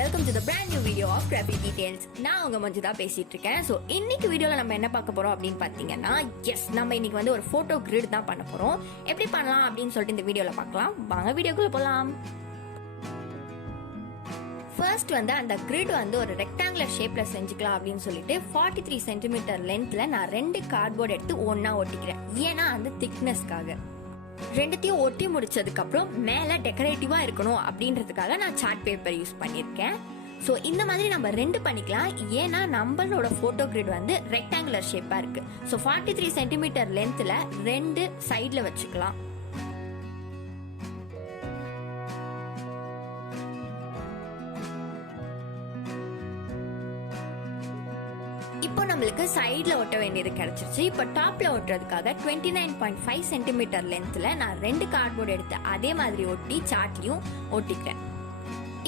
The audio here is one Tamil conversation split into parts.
welcome to the brand new video of Crappy Details. நான் உங்க மஞ்சுதா பேசிட்டு இருக்கேன். ஸோ இன்னைக்கு வீடியோல நம்ம என்ன பார்க்க போறோம் அப்படின்னு பார்த்தீங்கன்னா, நம்ம இன்னைக்கு வந்து ஒரு போட்டோ கிரிட் தான் பண்ண போறோம். எப்படி பண்ணலாம் அப்படின்னு சொல்லிட்டு இந்த வீடியோல பார்க்கலாம். வாங்க வீடியோக்குள்ள போலாம். ஃபர்ஸ்ட் வந்து அந்த கிரிட் வந்து ஒரு ரெக்டாங்குலர் ஷேப்ல செஞ்சுக்கலாம் அப்படின்னு சொல்லிட்டு 43 சென்டிமீட்டர் லென்த்ல நான் 2 கார்ட்போர்ட் எடுத்து ஒன்னா ஒட்டிக்கிறேன். ஏன்னா அந்த திக்னஸ்க்காக ரெண்டுத்தையும் ஒட்டி முடிச்சதுக்கு அப்புறம் மேல டெக்கரேட்டிவா இருக்கணும் அப்படின்றதுக்காக நான் சார்ட் பேப்பர் யூஸ் பண்ணியிருக்கேன். ஸோ இந்த மாதிரி நம்ம 2 பண்ணிக்கலாம். ஏன்னா நம்மளோட போட்டோ கிரிட் வந்து ரெக்டாங்குலர் ஷேப்பா இருக்கு. ஸோ 43 சென்டிமீட்டர் லென்த்ல 2 சைட்ல வச்சுக்கலாம். இப்போ நம்மளுக்கு சைட்ல ஒட்ட வேண்டியது கிடைச்சிருச்சு. இப்போ டாப்ல ஒட்டுறதுக்காக 29.5 சென்டிமீட்டர் லென்த்ல நான் 2 கார்ட்போர்ட் எடுத்து அதே மாதிரி ஒட்டி சார்ட்லயும் ஒட்டிக்கிறேன்.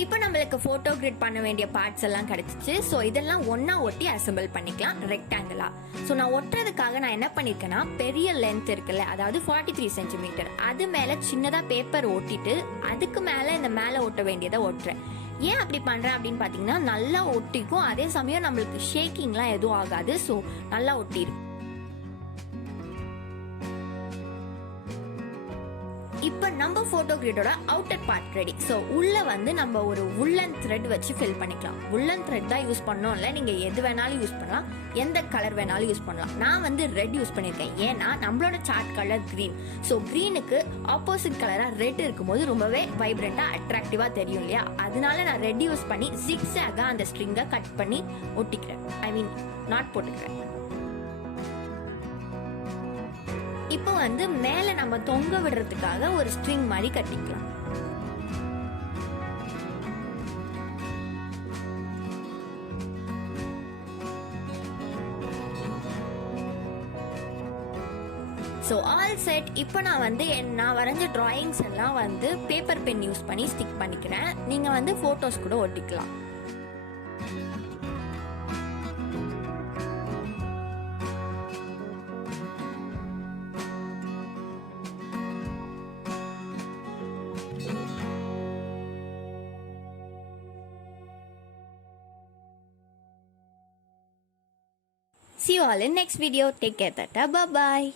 இப்போ நம்மளுக்கு போட்டோ கிரிட் பண்ண வேண்டிய பார்ட்ஸ் எல்லாம் கிடைச்சிச்சு. ஸோ இதெல்லாம் ஒன்னா ஒட்டி அசெம்பிள் பண்ணிக்கலாம் ரெக்டாங்கிளா. ஸோ நான் ஒட்டுறதுக்காக நான் என்ன பண்ணிருக்கேன்னா, பெரிய லென்த் இருக்குல்ல, அதாவது 43 சென்டிமீட்டர், அது மேல சின்னதா பேப்பர் ஒட்டிட்டு அதுக்கு மேல இந்த மேல ஒட்ட வேண்டியதை ஒட்டுறேன். ஏன் அப்படி பண்றேன் அப்படின்னு பாத்தீங்கன்னா, நல்லா ஒட்டிக்கும், அதே சமயம் நம்மளுக்கு ஷேக்கிங்லாம் எதுவும் ஆகாது. ஸோ நல்லா ஒட்டிடும். இப்போ நம்ம போட்டோ கிரிடோட அவுட்டர் பார்ட் ரெடி. ஸோ உள்ள வந்து நம்ம ஒரு உள்ளன் த்ரெட் வச்சு ஃபில் பண்ணிக்கலாம். உள்ளன் த்ரெட் தான் யூஸ் பண்ணோம், இல்லை நீங்க எது வேணாலும் யூஸ் பண்ணலாம், எந்த கலர் வேணாலும் யூஸ் பண்ணலாம். நான் வந்து ரெட் யூஸ் பண்ணியிருக்கேன். ஏன்னா நம்மளோட சார்ட் கலர் கிரீன். ஸோ கிரீனுக்கு ஆப்போசிட் கலரா ரெட் இருக்கும்போது ரொம்பவே வைப்ரண்டா அட்ராக்டிவா தெரியும் இல்லையா, அதனால நான் ரெட் யூஸ் பண்ணி ஜிக்ஸாகா அந்த ஸ்ட்ரிங்கை கட் பண்ணி ஒட்டிக்கிறேன். நாட் போட்டுக்கிறேன். இப்போ வந்து மேல நம்ம தொங்க விடுறதுக்காக ஒரு ஸ்ட்ரிங் மாதிரி கட்டிக்கலாம். So all set. இப்போ நான் வந்து நான் வரைஞ்ச டிராயிங்ஸ் எல்லாம் வந்து பேப்பர் பென் யூஸ் பண்ணி ஸ்டிக் பண்ணிக்கிறேன். நீங்க வந்து போட்டோஸ் கூட ஒட்டிக்கலாம். See you all in next video. Take care. Tata. Bye bye.